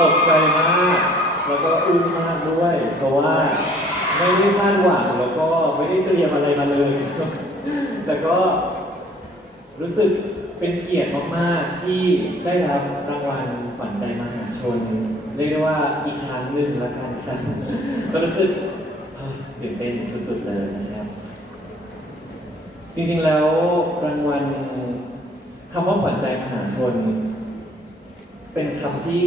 ตกใจมาก แล้วก็อึ้งมากด้วย เพราะว่าไม่ได้คาดหวังแล้วก็ไม่ได้เตรียมอะไรมาเลย แต่ก็รู้สึกเป็นเกียรติมากๆที่ได้รับรางวัลขวัญใจมหาชน เรียกได้ว่าอีกครั้งหนึ่งละกันครับก็รู้สึกตื่นเต้นสุดๆเลยนะครับ จริงๆแล้วรางวัลคำว่าขวัญใจมหาชน เป็นคำที่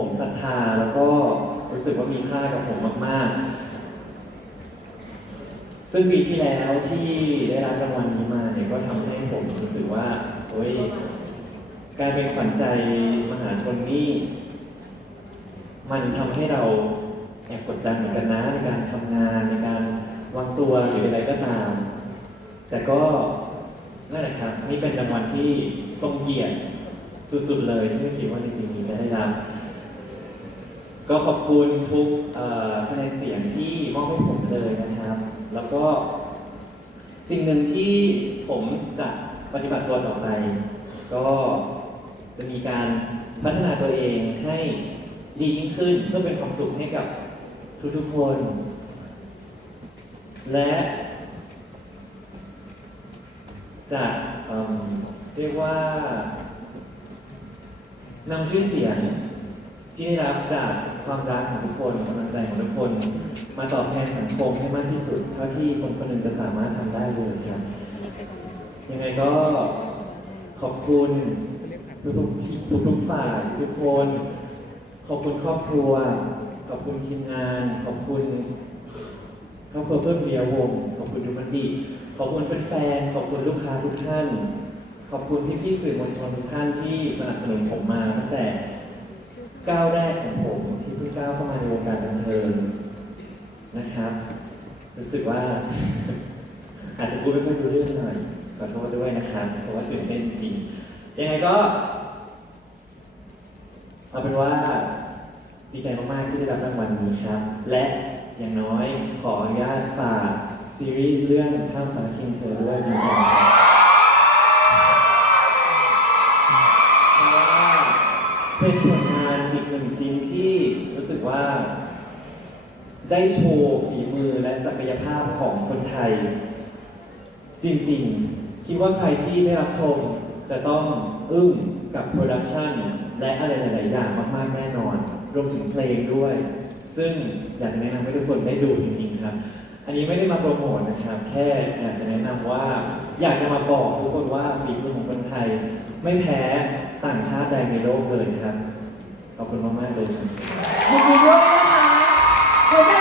ผมศรัทธาแล้วก็รู้สึกว่ามีค่ากับผมมาก ๆ ซึ่งปีที่แล้วที่ได้รับรางวัลนี้มาเนี่ยก็ทำให้ผมรู้สึกว่าโอ้ยการเป็นขวัญใจมหาชนนี่มันทำให้เราแอบกดดันเหมือนกันนะในการทำงานในการวางตัวหรืออะไรก็ตาม แต่ก็นั่นแหละครับนี่เป็นรางวัลที่ทรงเกียรติสุดๆเลยที่ไม่คิดว่าในปีนี้จะได้รับ ก็ขอบคุณทุกคะแนนเสียงที่มอบให้ผมเลยนะครับ แล้วก็สิ่งหนึ่งที่ผมจะปฏิบัติตัวต่อไป ก็จะมีการพัฒนาตัวเองให้ดียิ่งขึ้นเพื่อเป็นความสุขให้กับทุกๆคน และจะเเรียกว่านำชื่อเสียงที่ได้รับจาก ความรักของทุกคนกำลังใจของทุกคน มาตอบแทนสังคมให้มากที่สุดเท่าที่คนคนหนึ่งจะสามารถทำได้เลยครับยังไงก็ขอบคุณทุกที่ทุกๆฝ่ายทุกคน ขอบคุณครอบครัว ขอบคุณทีมงาน ขอบคุณครอบครัวเพิ่มเดียววงขอบคุณดูมันดีขอบคุณแฟนๆขอบคุณลูกค้าทุกท่าน ขอบคุณพี่ๆสื่อมวลชนทุกท่านที่สนับสนุนผมมาตั้งแต่ก้าวแรกของผม ที่ก้าวเข้ามาในวงการบันเทิงนะครับ รู้สึกว่า อาจจะพูดไม่ค่อยรู้เรื่องหน่อยขอโทษด้วยนะครับเพราะว่าตื่นเต้นจริงยังไงก็เอาเป็นว่าดีใจมากๆที่ได้รับรางวัลนี้ครับ และอย่างน้อยขออนุญาตฝากซีรีส์เรื่องข้ามฟ้าคียงเธอด้วยจริงๆครับเป็นผลงนอีกหนึ่ง ชิ้นที่รู้สึกว่า ได้โชว์ฝีมือและศักยภาพของคนไทย จริงๆ คิดว่าใครที่ได้รับชมจะต้องอึ้งกับโปรดักชันและอะไรหลาย ๆ อย่างมาก ๆ แน่นอน รวมถึงเพลงด้วย ซึ่งอยากจะแนะนำให้ทุกคนได้ดูจริง ๆ ครับ อันนี้ไม่ได้มาโปรโมทนะครับ แค่อยากจะแนะนำว่า อยากจะมาบอกทุกคนว่าฝีมือของคนไทย ไม่แพ้ต่างชาติใดในโลกเลยครับ ขอบคุณมากๆเลยครับยินดีด้วยนะคะ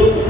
please